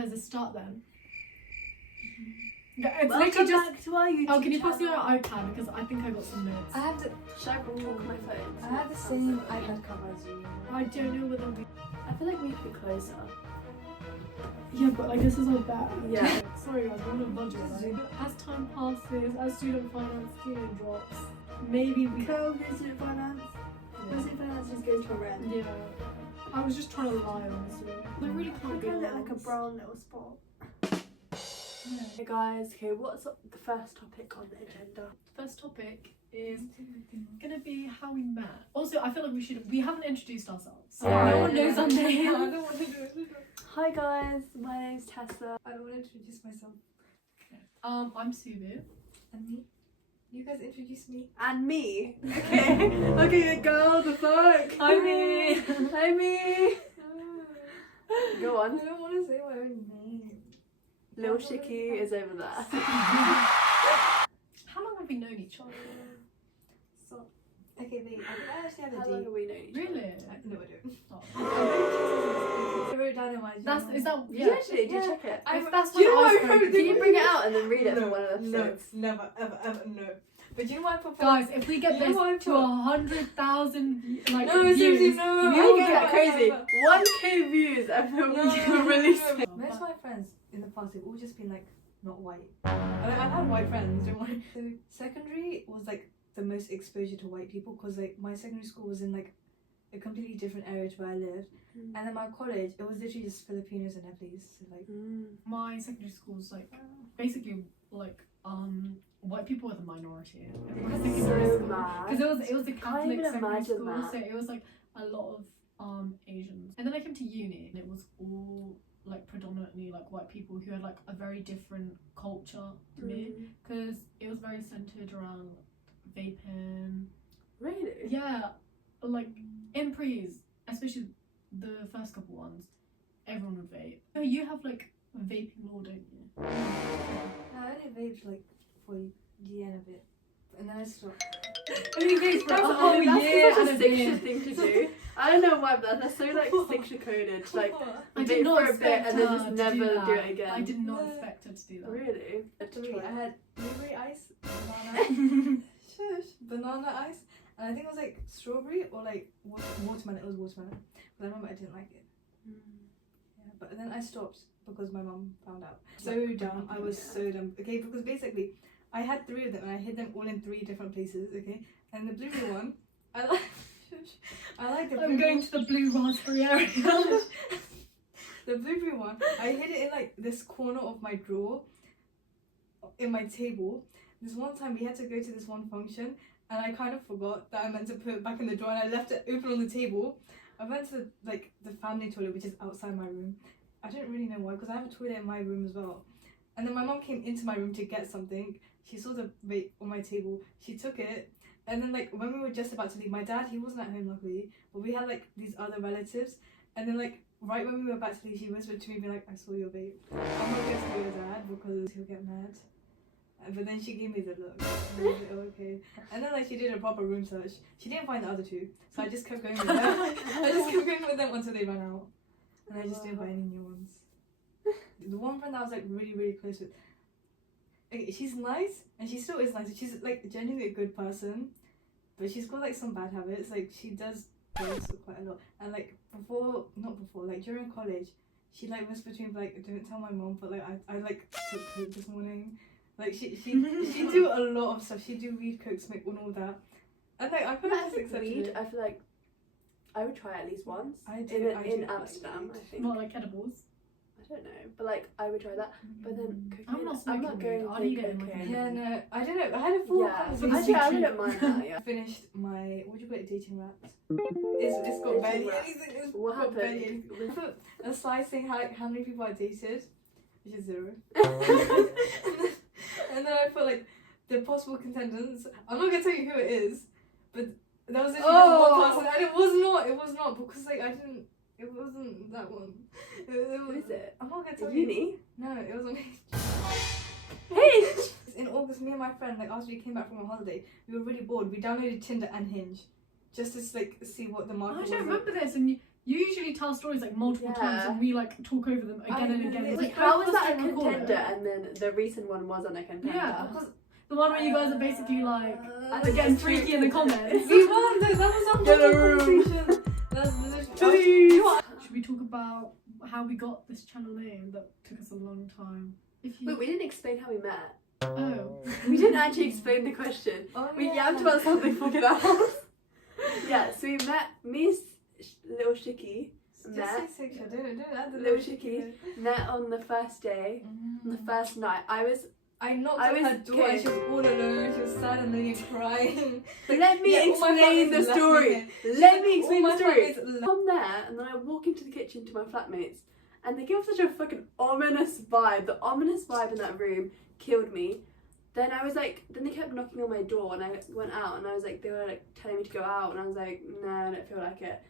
guys, let's start then. Yeah, it's Welcome literally just. back to our YouTube Oh, can you pass me channel. your iPad because I think I got some notes. I have the Should I talk my phone? I have the same iPad cover as you. I don't know whether we. I feel like we should be closer. Yeah, but like this is all bad. Yeah. Sorry guys, we're on a budget. Right? As time passes, as student finance drops, maybe we. Visit finance. Visit finance is going to rent. Yeah. I was just trying to lie, honestly. I really can't Look get at it like a brown little spot. Hey guys, okay, what's the first topic on the agenda? First topic is gonna be how we met. Also, I feel like we haven't introduced ourselves. So Yeah. no one knows our I name. don't want to do it. Hi guys, my name's Tessa. I want to introduce myself. I'm Subu. And me? You guys introduce me. And me. Okay. Okay, girl, the fuck. Hi, me. Hi me. Go I on. don't want to say my own name. Lil Shicky is over there. How long have we known each other? So, okay, wait. I think I actually have a How long date. have we known each other? Really? No, I don't. Oh. I wrote down in my That's journal. is that Did yeah. you actually? Did you Yeah. check it? If that's Do you know what what I I wrote? Can you bring it out and then read it for No, one of the no, episodes? never, ever, no. But do you know what I put? Guys, if we get You know this what I to put? 100,000 like No, views, seriously, no. we We'll will get get that crazy. 1K views and then we'll release it. Most of my friends in the past have all just been like not white. I've had white friends, don't worry. So secondary was like the most exposure to white people because like my secondary school was in like a completely different area to where I lived, and then my college it was literally just Filipinos and Nepalese. So like my secondary school's like basically like white people were the minority. So mad. Because it was a Can't Catholic even secondary imagine school, that. so it was like a lot of Asians. And then I came to uni, and it was all like predominantly like white people who had like a very different culture to me, because it was very centered around vaping. Really? Yeah, like in pre's, especially the first couple ones, everyone would vape. Oh, you have like a vaping law, don't you? no, I only vaped like for a year and a bit, and then I stopped. Only vaped for a That's whole year such and a a section bit. thing to do. I don't know why, but that's so like section coded. Like I vape did not for a bit expect and then her just to never do, that. do it again. I did not Yeah. expect her to do that. Really? Three. I had blueberry ice, banana, shush, banana ice, and I think it was like strawberry or like watermelon. It was watermelon, but I remember I didn't like it. Yeah, but then I stopped because my mum found out. So dumb. I was so dumb. Okay, because basically I had 3 of them and I hid them all in 3 different places. Okay, and the blueberry one, I like. I like the. I'm going to the blue raspberry area. The blueberry one, I hid it in like this corner of my drawer in my table. This one time we had to go to this one function and I kind of forgot that I meant to put it back in the drawer and I left it open on the table. I went to the family toilet, which is outside my room. I don't really know why, because I have a toilet in my room as well. And then my mom came into my room to get something. She saw the vape on my table. She took it. And then like when we were just about to leave, my dad, he wasn't at home luckily, but we had like these other relatives. And then like right when we were about to leave, she whispered to me, being like, I saw your vape. I'm not gonna tell your dad because he'll get mad. But then she gave me the look. And I was like, oh, okay. And then like she did a proper room search. She didn't find the other 2, so I just kept going with them. I just kept going with them until they ran out. And I just didn't buy any new ones. The one friend that I was like really, really close with, okay, she's nice and she still is nice. She's like genuinely a good person, but she's got like some bad habits. Like she does drugs quite a lot. And like like during college, she like whispered to me like, don't tell my mom, but like I like took coke this morning. Like she do a lot of stuff. She do weed, coke, smoke, and all that. And like I kind of I just think accepted weed, it. I feel like I would try at least once. I do in like Amsterdam, I weed. think. Not like edibles. I don't know, but like I would try that. But then cocaine, I'm not smoking going weed. for I need it in my cocaine. vein. Yeah, no, I don't know. I had a full Yeah, conversation. actually I wouldn't mind that. Yeah. I finished my what do you call it, dating wraps. It's got Dating barely wraps. anything. It's What got barely happened? anything. I put a slide saying how many people I dated, which is 0. And then I put like the possible contendants. I'm not gonna tell you who it is, but that was literally just one person, and it was not because like I didn't. It wasn't that one. It Who was, is it? I'm not gonna tell you. Uni? No, it was on Hey! In August, me and my friend, like after we came back from a holiday, we were really bored. We downloaded Tinder and Hinge, just to like see what the I market was. don't remember this, and You usually tell stories like multiple times, and we like talk over them again and again. It's like, How both was of us that a can record it. contender and then the recent one wasn't a contender? Yeah. Because The one where you guys are basically like I getting freaky in the comments. we won. That was our Get a whole room. conversation. That's literally. You know what? Should we talk about how we got this channel name that took us a long time? If you Wait, we didn't explain how we met. oh. We didn't actually explain the question. Oh, We yeah. yapped about something fucking else. Yeah, so we met, me and Little Shiki Just met. say sexual. Don't add the Little little Shiki. Met on the first day, on the first night. I knocked I on was- her door okay. and she was all alone. She was sad and lonely and crying. Let me Yeah, all my explain the flatmates left me story. here. Let me All explain my the story. flatmates left- From there, and then I walk into the kitchen to my flatmates, and they give off such a fucking ominous vibe. The ominous vibe in that room killed me. Then I was like, then they kept knocking on my door, and I went out, and I was like, they were like telling me to go out, and I was like, no, I don't feel like it.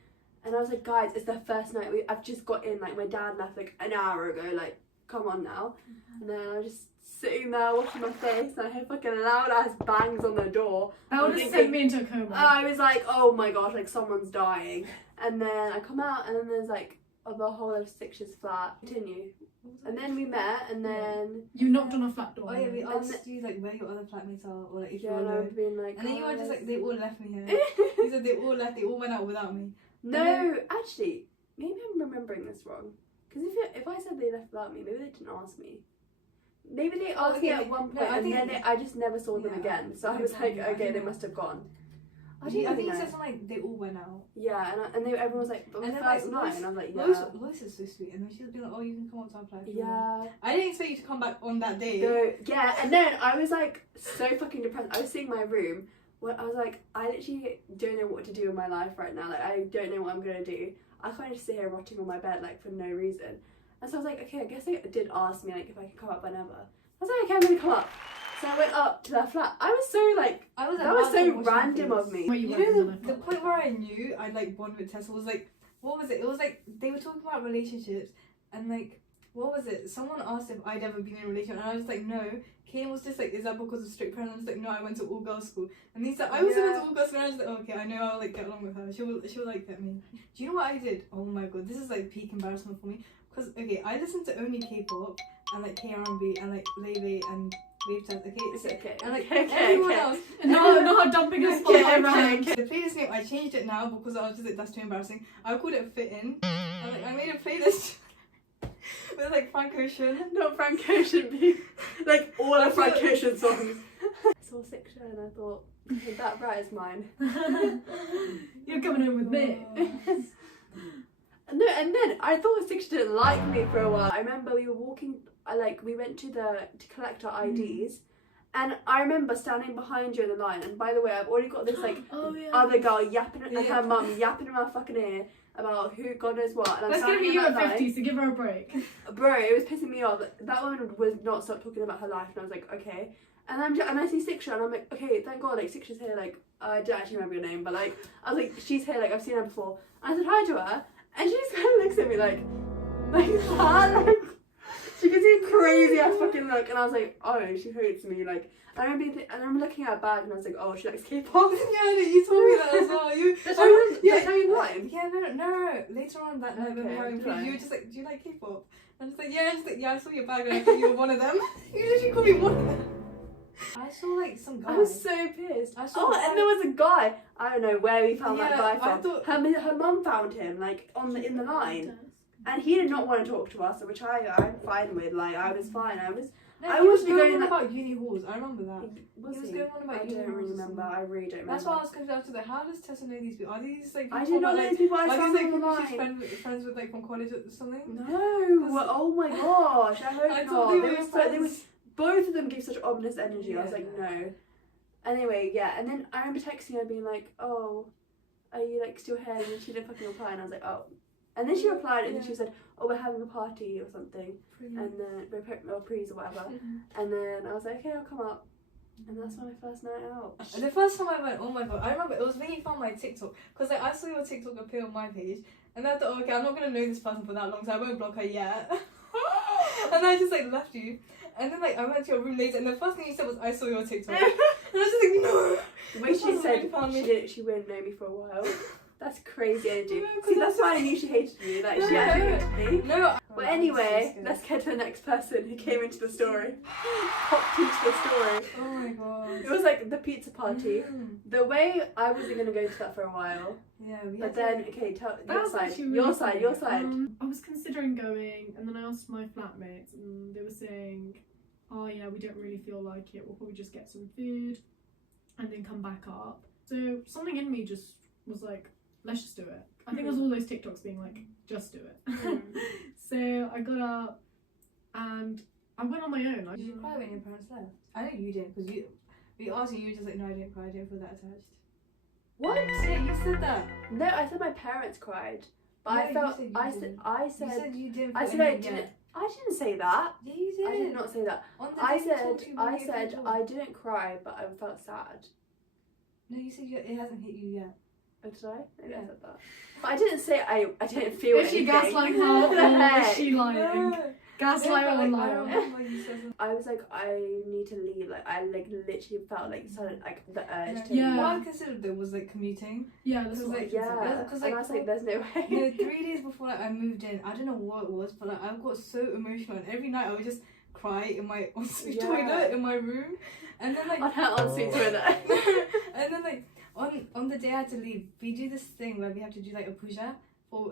And I was like, guys, it's the first night. I've just got in. Like my dad left like an hour ago. Like, come on now. And then I was just sitting there washing my face, and I heard fucking loud ass bangs on the door. That would I'm have thinking- sent me into a coma. I was like, oh my gosh, like someone's dying. And then I come out, and then there's like the whole of Six's flat. Continue. And then we met, and then You knocked on a flat door. Oh yeah, we And asked you like where your other flatmates are, or like if yeah, you're and alone. I've been like, And then you were just guys. like, they all left me here. You said they all left. They all went out without me. No, actually, maybe I'm remembering this wrong. Because if I said they left without me, maybe they didn't ask me. Maybe they Oh, asked me okay, at one no, point, I and think- then I just never saw them Yeah, again. So I I was think- like, I okay, think- they must have gone. I I didn't think really you know. said something like they all went out. Yeah, and they, everyone was like, on the And then, first like, night, Lois- and I was like, yeah. Lois is so sweet, and then she'll be like, "Oh, you can come up to our flat." if you want." Yeah. I didn't expect you to come back on that day. No, yeah, and then I was like so fucking depressed. I was sitting in my room where I was like, I literally don't know what to do in my life right now. Like, I don't know what I'm gonna do. I can't just sit here rotting on my bed like for no reason. And so I was like, okay, I guess they did ask me like if I could come up whenever. I was like, okay, I'm gonna come up. So I went up to their flat. I was so like, I was that was about so to wash my random face. of me. Where you You went know and then I the felt point like- where I knew I like bond with Tessa was like, what was it? It was like they were talking about relationships, and like, what was it? Someone asked if I'd ever been in a relationship, and I was like, no. Kane was just like, is that because of strict parents? I was like, no, I went to all girls school. And he said, I also went to all girls school, and I was like, oh, okay, I know I'll like get along with her. She'll like get me. Do you know what I did? Oh my god, this is like peak embarrassment for me. Because okay, I listened to only K-pop and like K-R&B and like Leve and Wave Test. Okay, It's okay. and like Okay, everyone okay. else. not dumping us Okay, Spotify okay, rank. The playlist name, I changed it now because I was just like, that's too embarrassing. I called it Fit In. And like, I made a playlist with like Frank Ocean. Not Frank Ocean, be like all of I Frank thought- Ocean songs. I saw Six Show and I thought, okay, that brat is mine. You're coming in with me. No, and then I thought Six didn't like me for a while. I remember we were walking, we went to collect our IDs, and I remember standing behind you in the line. And by the way, I've already got this like Oh yeah. other girl yapping, and Yeah. her mum yapping in my fucking ear about who God knows what. And I'm Let's give standing you in at that line. 50, so give her a break. Bro, it was pissing me off. That woman would not stop talking about her life, and I was like, okay. And I see Siksha, and I'm like, okay, thank God, like Siksha's here. Like, I don't actually remember your name, but like, I was like, she's here. Like, I've seen her before. And I said hi to her, and she just kind of looks at me like that. Like, she gives me a crazy ass fucking look, and I was like, oh, she hates me. Like, I remember looking at her bag, and I was like, oh, she likes K-pop. Yeah, you told me that as well. You, Did yeah, I tell you the line? Yeah, no. Later on that night when we were having Okay, did I? food, you were just like, do you like K-pop? And I was like, yeah. And she's like, yeah, I saw your bag and I thought you were one of them. You literally called me one of them. I saw like some guy. I was so pissed. I saw Oh, a guy- and there was a guy. I don't know where we found that Yeah, guy I from. thought- Her mum found him like in the line, and he did not want to talk to us, which I'm fine with. Like I was fine. I was he was wanted to go going in on that- about uni halls. I remember that. Was He was he? going on about I uni don't halls really or remember. something. I really don't remember. That's why I was confused after that. How does Tessa know these people? Are these like I people did not that, know like, these people. I are found these like them people she's online. friends with like from college or something? No. Oh my gosh. I hope I not. thought They they were were so, they were friends. both of them gave such ominous energy. I was Yeah. like, no. Anyway, yeah, and then I remember texting her being like, oh, are you like still here? And then she didn't fucking reply, and I was like, oh. And then she replied, and then she said, oh, we're having a party or something, and then or prees or whatever. And then I was like, okay, I'll come up. And that's my first night out. And the first time I went, oh my god, I remember it was when you found my TikTok. Because like, I saw your TikTok appear on my page. And I thought, okay, I'm not going to know this person for that long, so I won't block her yet. And I just like left you. And then like I went to your room later, and the first thing you said was, I saw your TikTok. And I was just like, no. The way This she one said really found me. she wouldn't know me for a while. That's crazy energy. No, 'cause See, that's that's why I just- knew she hated me. Like, she No. actually hated me. No. But anyway, let's get to the next person who came into the story. Popped into the story. Oh my god. It was like the pizza party. Mm. The way I wasn't gonna go to that for a while, Yeah, we but had to, then like, okay, tell That your was side, actually really your side, funny. your side. I was considering going, and then I asked my flatmates, and they were saying, "Oh yeah, we don't really feel like it. We'll probably just get some food, and then come back up." So something in me just was like, "Let's just do it." I think it was all those TikToks being like, "Just do it." Mm. So I got up, and I went on my own. Did you cry when your parents left? I know you didn't, because we asked you were just like, no, I didn't cry, I didn't feel that attached. What? Yeah, you said that. No, I said my parents cried, but No, I you felt said you I said didn't. I You said said you didn't I feel said I anything didn't. yet. I didn't say that. Yeah, you did. I did not say that. On the I day you talked to me when I we gave said you a I talk. didn't cry, but I felt sad. No, you said it hasn't hit you yet. Oh, did I? Maybe I Yeah. said that. But I didn't say I didn't feel Is she anything. gaslighting What her, the or heck? is she lying? No. Gaslight No, or but, like, I liar? remember you said something. I was like, I need to leave. Like, I like literally felt like sudden, like the urge to Yeah. What I leave. considered though was like commuting. Yeah, that's Because, what I like, considered. Yeah, because, and like, I was like, there's no way. No, 3 days before like, I moved in, I don't know what it was, but like I got so emotional, and every night I would just cry in my ensuite Yeah. toilet in my room, and then like On her ensuite toilet. and then like on the day I had to leave, we do this thing where we have to do like a puja,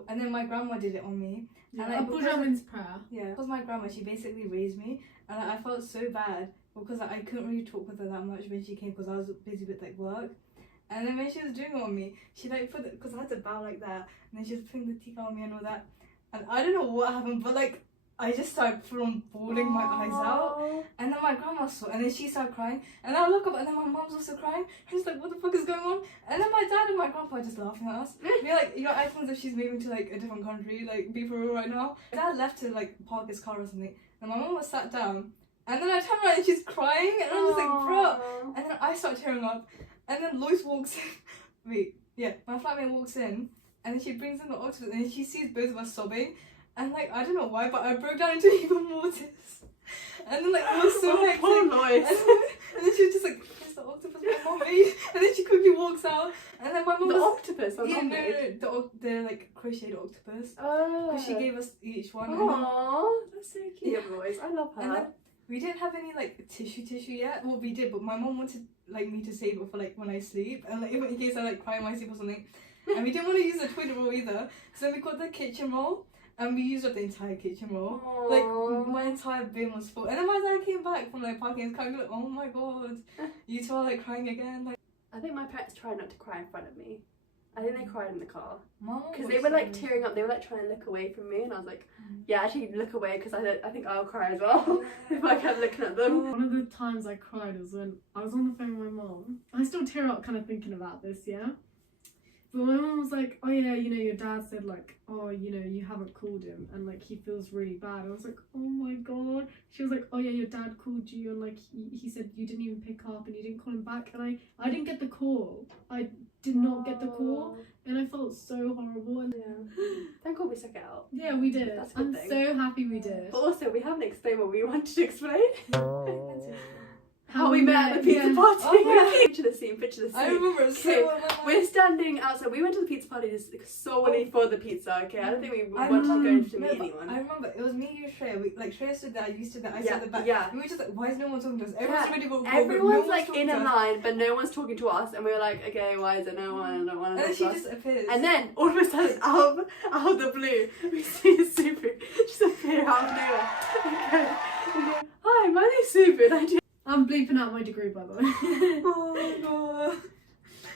and then my grandma did it on me. Yeah, And, like, a puja because- means prayer. Yeah, because my grandma, she basically raised me, and like, I felt so bad because like, I couldn't really talk with her that much when she came because I was busy with like work. And then when she was doing it on me, she like put it, because I had to bow like that, and then she was putting the tika on me and all that. And I don't know what happened, but like I just started from bawling my eyes out. Aww. And then my grandma saw, and then she started crying, and I look up, and then my mom's also crying. And it's like, what the fuck is going on? And then my dad and my grandpa are just laughing at us. They're like, you're acting as if she's moving to like a different country, like be for real right now. Dad left to like park his car or something, and my mom was sat down, and then I turned around and she's crying, and I'm just like, bro. Aww. And then I start tearing up, and then Lois walks in. Wait, yeah, my flatmate walks in, and then she brings in the octopus, and then she sees both of us sobbing. And like, I don't know why, but I broke down into even more tears. And then like, it was so hectic. Poor And Lois. then she was just like, here's the octopus my mom made. And then she quickly walks out. And then my mom The was... octopus, my Yeah, mum no, made. the like crocheted octopus. Oh. Because she gave us each one. And then Aww, that's so cute. Yeah, boys, I love And then her. we didn't have any like tissue yet. Well, we did, but my mom wanted like me to save it for like when I sleep, and like in case I like cry in my sleep or something. And we didn't want to use the toilet roll either, so then we got the kitchen roll, and we used up the entire kitchen roll. Like Aww. my entire bin was full, and then my dad came back from like parking his car and was like, "Oh my god, you two are like crying again." Like, I think my parents tried not to cry in front of me. I think they cried in the car. Mom Because was they were like so- tearing up, they were like trying to look away from me, and I was like, Mm. yeah, actually look away because I think I'll cry as well if I kept looking at them. One of the times I cried was when I was on the phone with my mom. I still tear up kind of thinking about this, yeah? But my mom was like, oh yeah, you know, your dad said like, oh, you know, you haven't called him and like he feels really bad. I was like, oh my god. She was like, oh yeah, your dad called you and like he said you didn't even pick up and you didn't call him back. And I didn't get the call. I did not get the call and I felt so horrible. And Yeah. Thank God we stuck it out. yeah, we did. That's a good I'm thing. so happy we did. But also, we haven't explained what we wanted to explain. How How we met at the pizza yeah. party. Oh, yeah. Picture the scene, picture the scene. I remember it so Okay, well. We're standing outside. We went to the pizza party just solely for the pizza, okay? I don't think we I wanted to go remember- in to no, meet but anyone. I remember it was me, you, Shreya. Shreya stood there, you stood there, I Yeah, stood at the back. yeah. We were just like, why is no one talking to us? Everyone's Yeah, already got Everyone's no like talking in to a us. line, but no one's talking to us, and we were like, okay, why is there no one? I don't want And to then she talk to us. just appears. And then all of a sudden, out of the blue, we see Subu just appear out of nowhere. We go, hi, my name's Subu, and I do. I'm bleeping out my degree, by the way. Oh my god.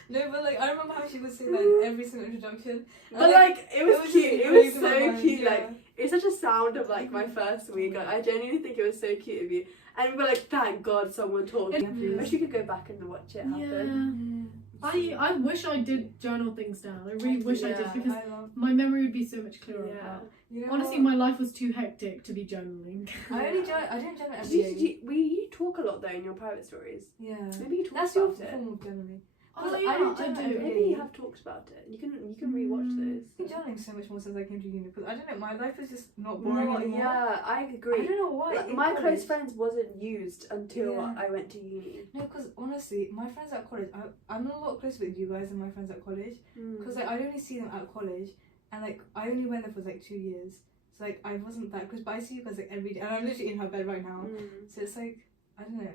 No, but like I remember how she would say that in every single introduction. And, But like, it was just cute. It ingrained was in my so mind, cute. yeah. Like, it's such a sound of like my first week. Like, I genuinely think it was so cute of you. And we were like, thank God someone talked. Yeah. Wish we could go back and watch it happen. I wish I did journal things down. I really wish I did Yeah. because I love. my memory would be so much clearer. Yeah. About. You know Honestly, what? my life was too hectic to be journaling. I didn't journal Did every you, day. did you, you talk a lot though in your private stories. Yeah. Maybe you talk That's your about it. form of journaling. Oh I yeah, don't I journal. do. Maybe you have talked about it. You can rewatch those. I've been journaling so much more since I came to uni because I don't know, my life is just not boring More, anymore. yeah, I I agree. don't know why. Like, in my college- close friends wasn't used until Yeah. I went to uni. No, because honestly, my friends at college, I'm a lot closer with you guys than my friends at college. Mm. Because like, I only see them at college, and like I only went there for like 2 years. So like I wasn't that close, but I see you guys like every day, and I'm literally in her bed right now. Mm. So it's like I don't know.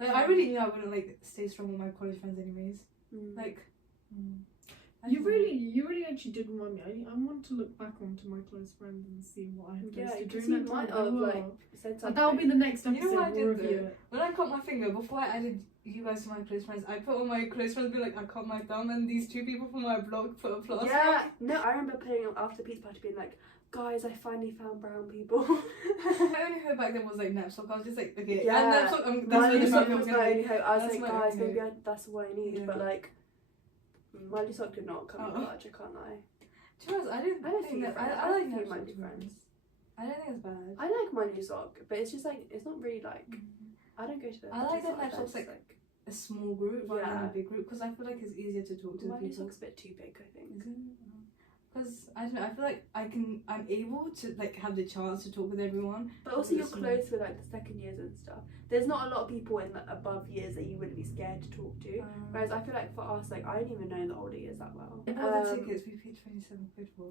Like I really knew I wouldn't like stay strong with my college friends anyways. Mm. Like. I You don't know. really actually did remind me. I want to look back onto my close friends and see what I had Yeah, posted 'cause during you that might time. have, I will. like, said But something. that'll be the next You know episode. what I We'll did review though? it. When I cut my finger, before I added you guys to my close friends, I put all my close friends, be like, I cut my thumb, and these 2 people from my blog put a plus. Yeah, no, I remember putting up after the pizza party being like, guys, I finally found brown people. My only hope back then was like Napsok. I was just like, okay, Yeah. and Napsok, that's Miley where the Sock family was was my gonna only hope. I was That's like, my guys, only maybe that's what I need. Yeah. But like, Miley Sock did not come in Oh. clutch, I can't lie. To be honest, I didn't I don't think that. friends. I like think Napsok. Miley to be friends. honest. I don't think it's bad. I like Miley Sock, but it's just like, it's not really like, I don't go to the I like that Miley Napsok's Sock like a small group rather than Yeah. a big group because I feel like it's easier to talk to the Miley people. Sock's a bit too big, I think. Because I don't know, I feel like I'm able to like have the chance to talk with everyone. But also you're Listen. close with like the second years and stuff. There's not a lot of people in the above years that you wouldn't be scared to talk to. Whereas I feel like for us, like I don't even know the older years that well. All the tickets we paid 27 quid for.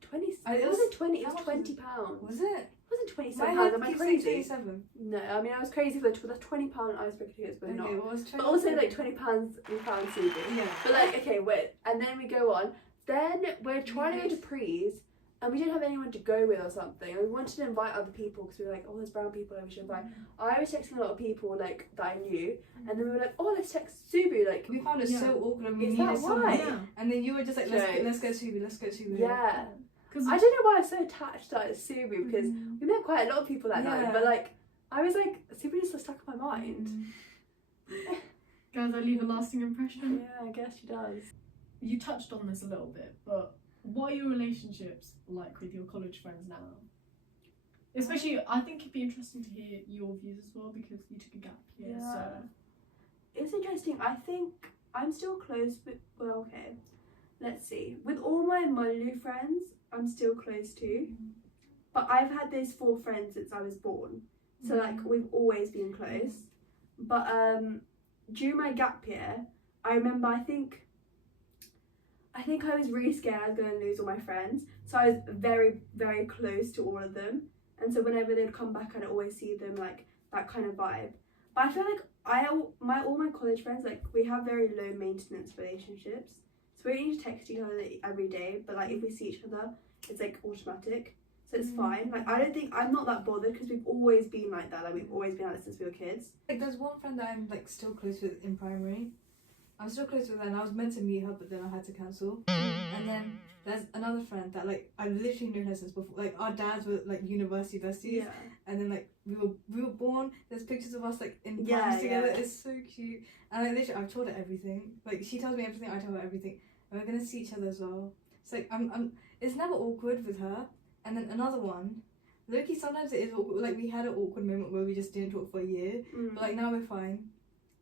20. It It was- wasn't 20. It how was much was £20. Was it? It wasn't My 27 head pounds. Am I keeps saying crazy? 27. No, I mean I was crazy for the £20 icebreaker tickets, but Okay, not. well, it was 20. But also like £20 we found Subi. Yeah. But like okay, wait, and then we go on. Then we're trying to go to Prees, and we didn't have anyone to go with or something. And we wanted to invite other people because we were like, oh, there's brown people that we should invite. I was texting a lot of people like that I knew, and then we were like, oh, let's text Subu. Like, We found it Yeah. so awkward and we Is that needed someone. why? Yeah. And then you were just like, let's Jokes. go Subi, let's go Subi. yeah. Because I don't know why I was so attached to like, Subu because we met quite a lot of people that Yeah. night, but like I was like Subu just stuck in my mind. guys, I leave a lasting impression. Yeah, I guess she does. You touched on this a little bit, but what are your relationships like with your college friends now? Especially, I think it'd be interesting to hear your views as well because you took a gap year. Yeah. So It's interesting. I think I'm still close with. Well, okay. Let's see. With all my Molu friends, I'm still close to. But I've had those 4 friends since I was born, so like we've always been close. But during my gap year, I remember I think I was really scared I was going to lose all my friends, so I was very very close to all of them. And so whenever they'd come back, I'd always see them like that kind of vibe. But I feel like all my college friends, like we have very low maintenance relationships. So we don't need to text each other every day, but like if we see each other, it's like automatic. So it's fine. Like I'm not that bothered because we've always been like that. Like we've always been like this since we were kids. Like there's one friend that I'm like still close with in primary. I'm still close with her and I was meant to meet her but then I had to cancel. And then there's another friend that like I've literally known her since before. Like our dads were like university besties. And then like we were born. There's pictures of us like in Yeah, times together. yeah. It's so cute. And like literally I've told her everything. Like she tells me everything. I tell her everything. And we're gonna see each other as well. It's like I'm. It's never awkward with her. And then another one. Loki, sometimes it is awkward. Like we had an awkward moment where we just didn't talk for a year. But like now we're fine.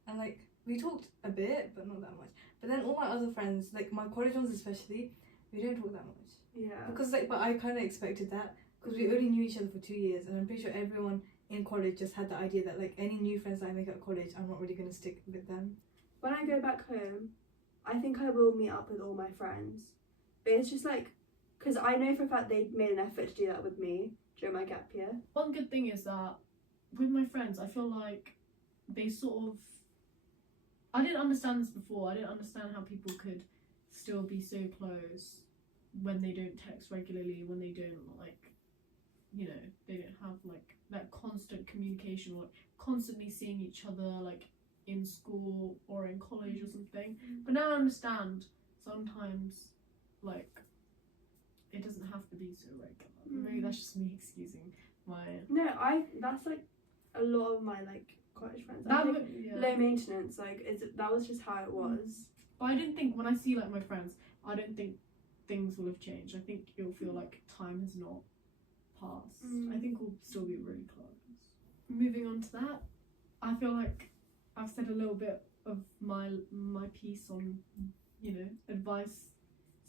And like we talked a bit, but not that much. But then all my other friends, like my college ones especially, we don't talk that much. Yeah. Because like, but I kind of expected that because we only knew each other for 2 years, and I'm pretty sure everyone in college just had the idea that like any new friends that I make at college, I'm not really gonna stick with them. When I go back home, I think I will meet up with all my friends. But it's just like, because I know for a fact they made an effort to do that with me during my gap year. one good thing is that with my friends, I feel like they sort of. I didn't understand this before. I didn't understand how people could still be so close when they don't text regularly, when they don't like, you know, they don't have like that constant communication or constantly seeing each other like in school or in college or something. But now I understand sometimes like it doesn't have to be so regular. Maybe that's just me excusing my No, that's like a lot of my like college friends. I that think would, yeah. low maintenance, like that was just how it was. But I didn't think when I see like my friends, I don't think things will have changed. I think it'll feel like time has not passed. I think we'll still be really close. Moving on to that, I feel like I've said a little bit of my piece on, you know, advice.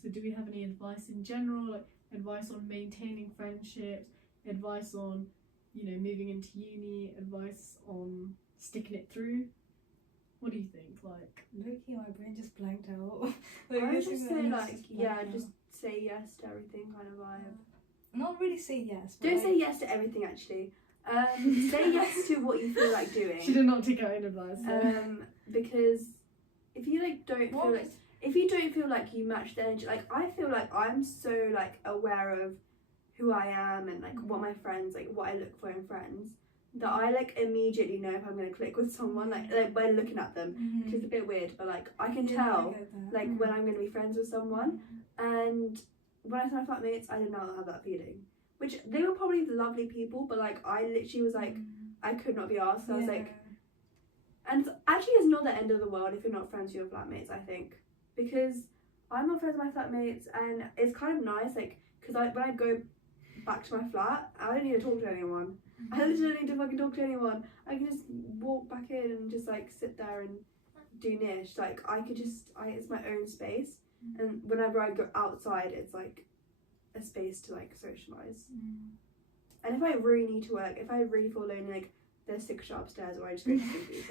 So do we have any advice in general, like advice on maintaining friendships, advice on, you know, moving into uni, advice on sticking it through? What do you think? Like, Low-key, my brain just blanked out. I would listening just to say that, like, just yeah, blanked just out. say yes to everything kind of vibe. Not really say yes. But Don't like, say yes to everything actually. Say yes to what you feel like doing. she did not take her own advice. So. Because if you like don't what feel like, if you don't feel like you match the energy, like I feel like I'm so like aware of who I am and like what my friends, like what I look for in friends, that I like immediately know if I'm gonna click with someone, like by looking at them, Mhm. which is a bit weird, but like I can Yeah, I tell get that. like when I'm gonna be friends with someone. And when I saw my flatmates, I did not have that feeling. Which they were probably lovely people, but like I literally was like, I could not be asked. So I was like, and actually, it's not the end of the world if you're not friends with your flatmates. I think because I'm not friends with my flatmates, and it's kind of nice, like because when I go back to my flat, I don't need to talk to anyone. I literally don't need to fucking talk to anyone. I can just walk back in and just like sit there and do niche. Like I could just, it's my own space. And whenever I go outside, it's like a space to like socialize. And if I really need to work, if I really feel lonely, like there's 6 shop upstairs, or I just go to Snoopy's.